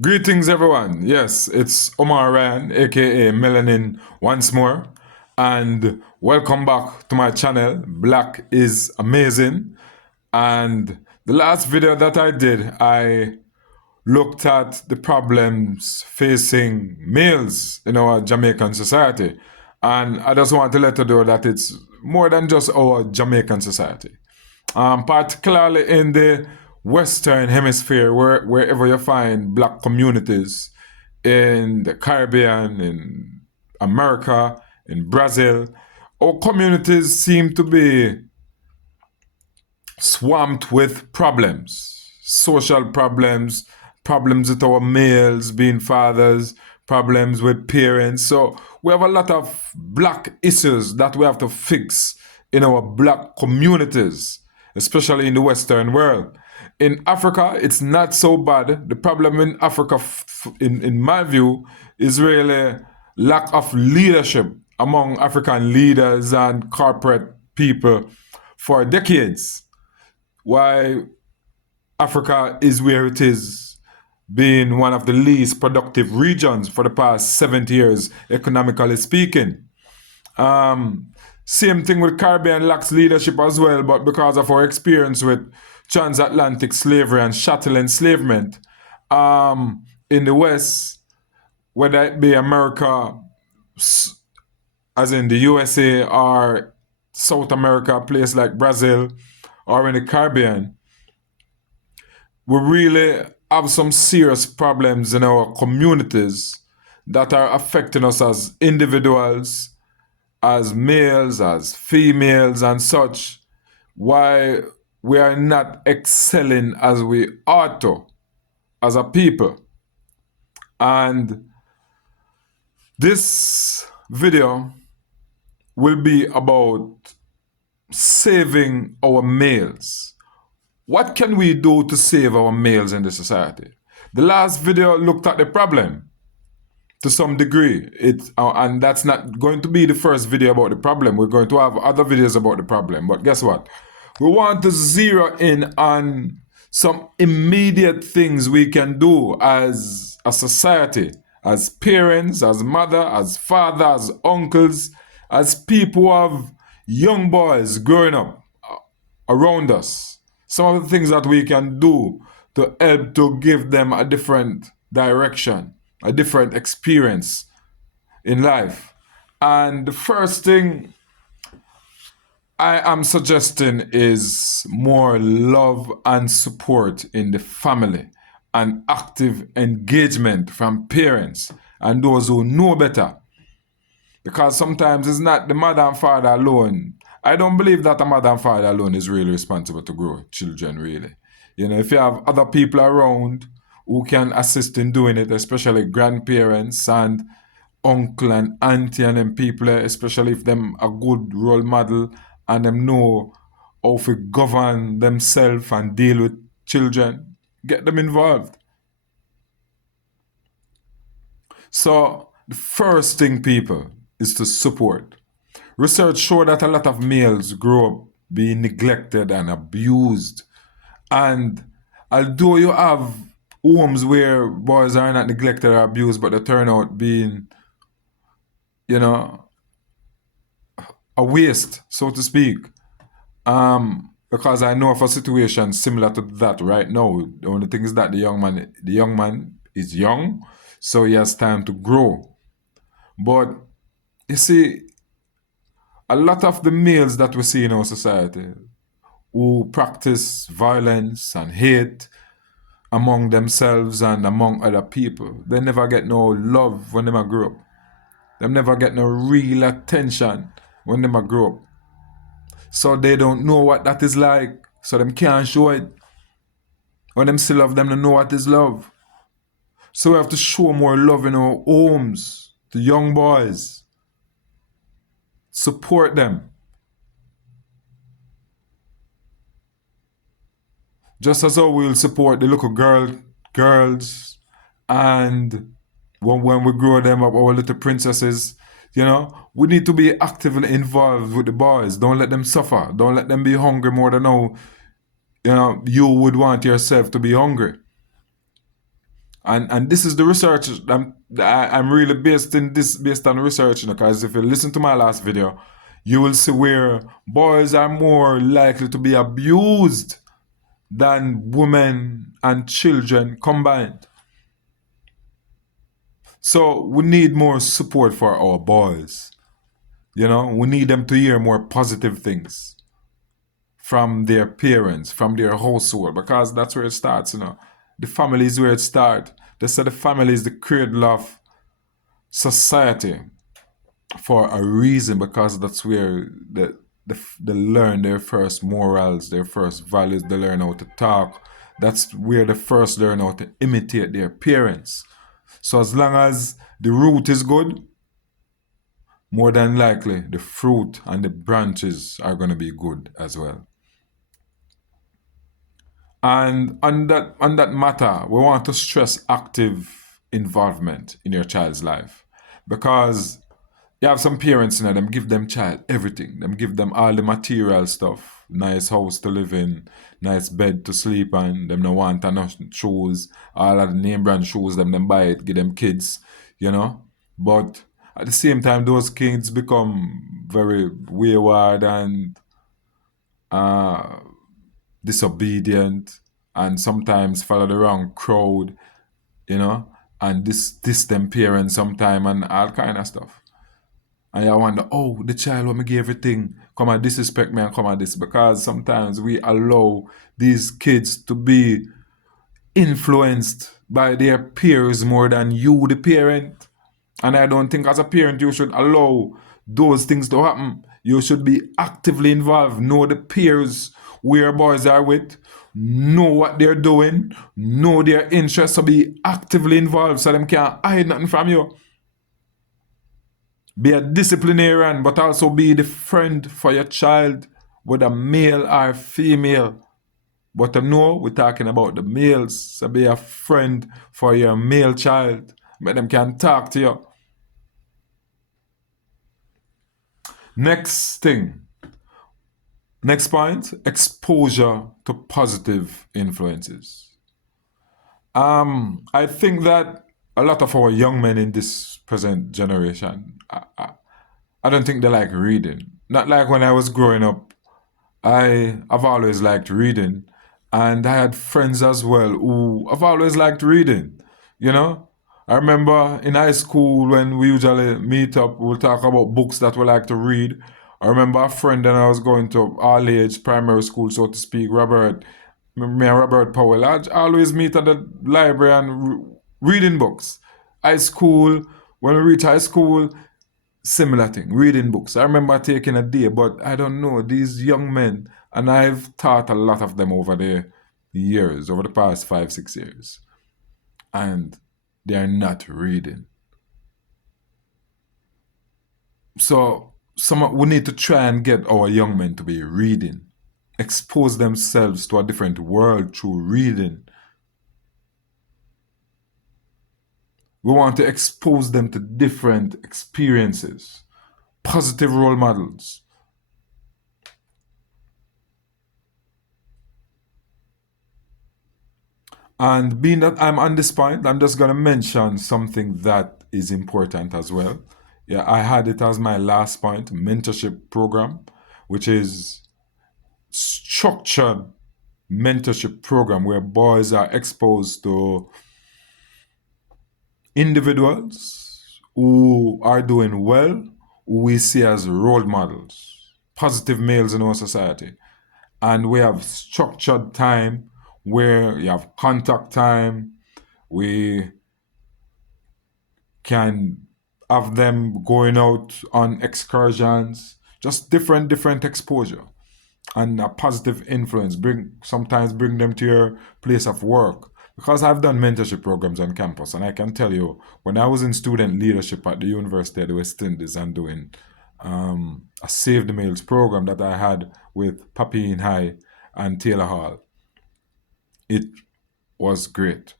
Greetings, everyone. Yes, it's Omar Ryan, aka Melanin, once more, and welcome back to my channel. Black is amazing. And the last video that I did, I looked at the problems facing males in our Jamaican society. And I just want to let you know that it's more than just our Jamaican society. Particularly in the Western Hemisphere, wherever you find black communities in the Caribbean, in America, in Brazil, our communities seem to be swamped with problems, social problems, problems with our males being fathers, problems with parents. So we have a lot of black issues that we have to fix in our black communities, especially in the Western world. In Africa, it's not so bad. The problem in Africa, in my view, is really lack of leadership among African leaders and corporate people for decades. Why Africa is where it is, being one of the least productive regions for the past 70 years, economically speaking. Same thing with Caribbean lacks leadership as well, but because of our experience with transatlantic slavery and chattel enslavement, in the West, whether it be America, as in the USA, or South America, a place like Brazil, or in the Caribbean, we really have some serious problems in our communities that are affecting us as individuals, as males, as females, and such. Why we are not excelling as we ought to as a people. And this video will be about saving our males. What can we do to save our males in the society? The last video looked at the problem to some degree. And that's not going to be the first video about the problem. We're going to have other videos about the problem. But guess what? We want to zero in on some immediate things we can do as a society, as parents, as mother, as father, as uncles, as people who have young boys growing up around us. Some of the things that we can do to help to give them a different direction, a different experience in life. And the first thing I am suggesting is more love and support in the family and active engagement from parents and those who know better. Because sometimes it's not the mother and father alone. I don't believe that a mother and father alone is really responsible to grow children, really. If you have other people around who can assist in doing it, especially grandparents and uncle and auntie and them people, especially if them a good role model and them know how to govern themselves and deal with children, get them involved. So the first thing, people, is to support. Research show that a lot of males grow up being neglected and abused. And although you have homes where boys are not neglected or abused, but they turn out being, a waste, so to speak. Because I know of a situation similar to that right now. The only thing is that the young man is young, so he has time to grow. But you see, a lot of the males that we see in our society who practice violence and hate among themselves and among other people, they never get no love when they grow up. They never get no real attention when they grow up. So they don't know what that is like. So them can't show it. When them still love them, they know what is love. So we have to show more love in our homes to young boys. Support them. Just as how we'll support the little girls, and when we grow them up, our little princesses, we need to be actively involved with the boys. Don't let them suffer. Don't let them be hungry more than how you would want yourself to be hungry. And this is the research. I'm really based on research, because if you listen to my last video, you will see where boys are more likely to be abused than women and children combined. So we need more support for our boys. We need them to hear more positive things from their parents, from their household, because that's where it starts. The family is where it starts. They say the family is the cradle of society for a reason, because that's where they learn their first morals, their first values. They learn how to talk. That's where they first learn how to imitate their parents. So as long as the root is good, more than likely the fruit and the branches are going to be good as well. And on that matter, we want to stress active involvement in your child's life, because you have some parents, them give them child everything. Them give them all the material stuff, nice house to live in, nice bed to sleep on. Them no want enough shoes, all of the name brand shoes. Them buy it, give them kids, you know. But at the same time, those kids become very wayward and uh, disobedient, and sometimes follow the wrong crowd, you know, and this them parents sometime and all kind of stuff. And I wonder, oh, the child when me give everything, come and disrespect me and come and this, because sometimes we allow these kids to be influenced by their peers more than you, the parent. And I don't think as a parent you should allow those things to happen. You should be actively involved, know the peers where boys are with, know what they're doing, know their interests, so be actively involved so them can't hide nothing from you. Be a disciplinarian, but also be the friend for your child, whether male or female. But to know we're talking about the males, so be a friend for your male child. Make them can talk to you. Next thing, next point, exposure to positive influences. I think that a lot of our young men in this present generation, I don't think they like reading. Not like when I was growing up. I've always liked reading, and I had friends as well who have always liked reading. You know, I remember in high school when we usually meet up, we'll talk about books that we like to read. I remember a friend that I was going to all age primary school, so to speak, Robert, me and Robert Powell. I always meet at the library and reading books. High school, when we reach high school, similar thing, reading books. I remember taking a day, but I don't know, these young men, and I've taught a lot of them over the years, over the past 5, 6 years, and they're not reading. So we need to try and get our young men to be reading, expose themselves to a different world through reading. We want to expose them to different experiences, positive role models. And being that I'm on this point, I'm just going to mention something that is important as well. Yeah, I had it as my last point, mentorship program, which is structured mentorship program where boys are exposed to individuals who are doing well, who we see as role models, positive males in our society. And we have structured time where you have contact time. We can have them going out on excursions, just different exposure and a positive influence. Sometimes bring them to your place of work. Because I've done mentorship programs on campus, and I can tell you, when I was in student leadership at the University of the West Indies and doing a Save the Males program that I had with Papine High and Taylor Hall, it was great.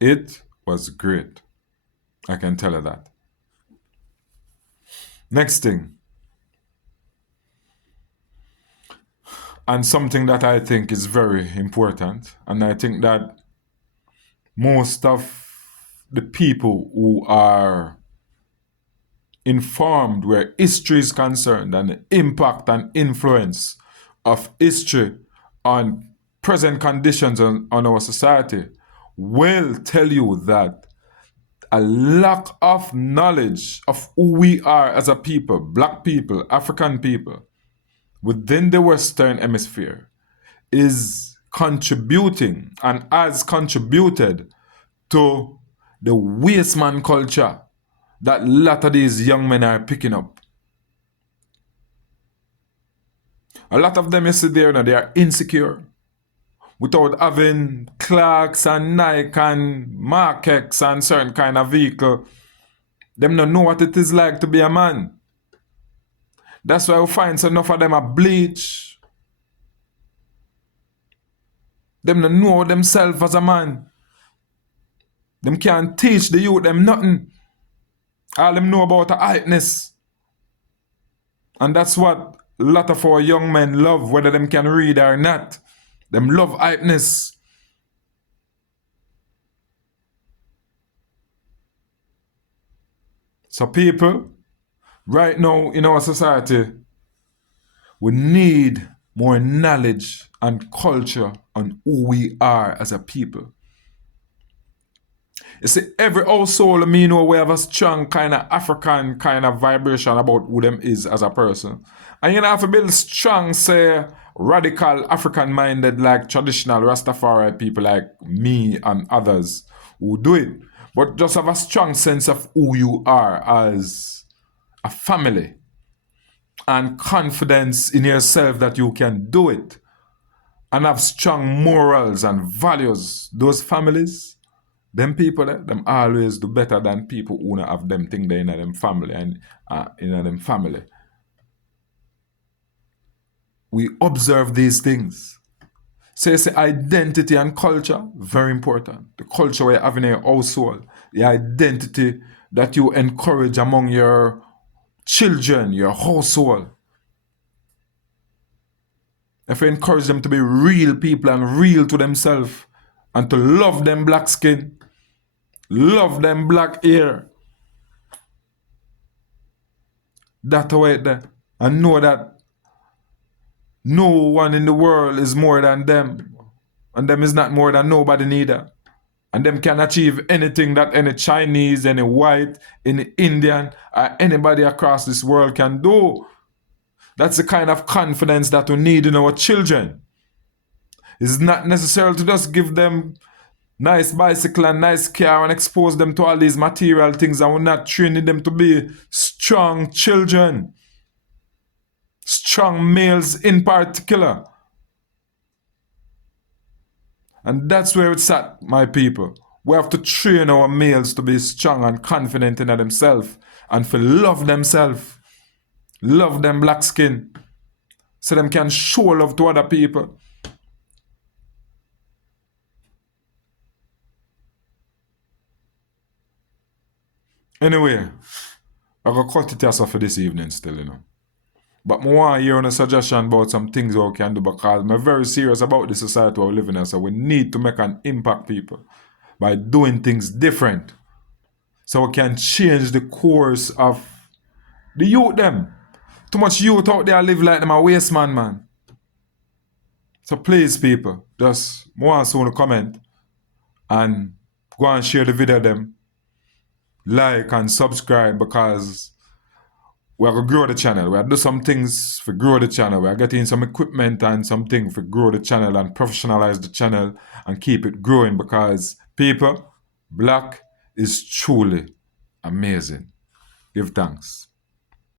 It was great. I can tell you that. Next thing, and something that I think is very important, and I think that most of the people who are informed where history is concerned and the impact and influence of history on present conditions on our society will tell you that a lack of knowledge of who we are as a people, black people, African people, within the Western Hemisphere is contributing and has contributed to the waste man culture that a lot of these young men are picking up. A lot of them, you see there now, they are insecure. Without having Clarks and Nike and Mark X and certain kind of vehicle, them don't know what it is like to be a man. That's why we find so enough of them are bleach. Them don't know themselves as a man. Them can't teach the youth them nothing. All them know about a hypeness. And that's what a lot of our young men love, whether them can read or not. Them love hypeness. So people, right now in our society, we need more knowledge and culture on who we are as a people. You see, every household, me know we have a strong kind of African kind of vibration about who them is as a person. And you don't have to build strong, say, radical African-minded, like traditional Rastafari people like me and others who do it. But just have a strong sense of who you are as a family and confidence in yourself that you can do it and have strong morals and values. Those families, them people, them always do better than people who don't have them thing there in them family and in them family. We observe these things. So you say identity and culture, very important. The culture you have in your household, the identity that you encourage among your children, your household. If you encourage them to be real people and real to themselves and to love them black skin, love them black hair, that way there, and know that no one in the world is more than them, and them is not more than nobody neither. And them can achieve anything that any Chinese, any white, any Indian, or anybody across this world can do. That's the kind of confidence that we need in our children. It's not necessary to just give them nice bicycle and nice car and expose them to all these material things, and we're not training them to be strong children. Strong males in particular. And that's where it's at, my people. We have to train our males to be strong and confident in themselves and to love themselves. Love them black skin. So them can show love to other people. Anyway, I got cut it off for this evening still, But I want to hear a suggestion about some things we can do, because I'm very serious about the society we're living in. So we need to make an impact, people, by doing things different. So we can change the course of the youth them. Too much youth out there live like them a waste man. So please, people, just want soon to comment and go and share the video them. Like and subscribe, because we're going to grow the channel. We're going to do some things for grow the channel. We're getting some equipment and something for grow the channel and professionalize the channel and keep it growing, because people, black is truly amazing. Give thanks.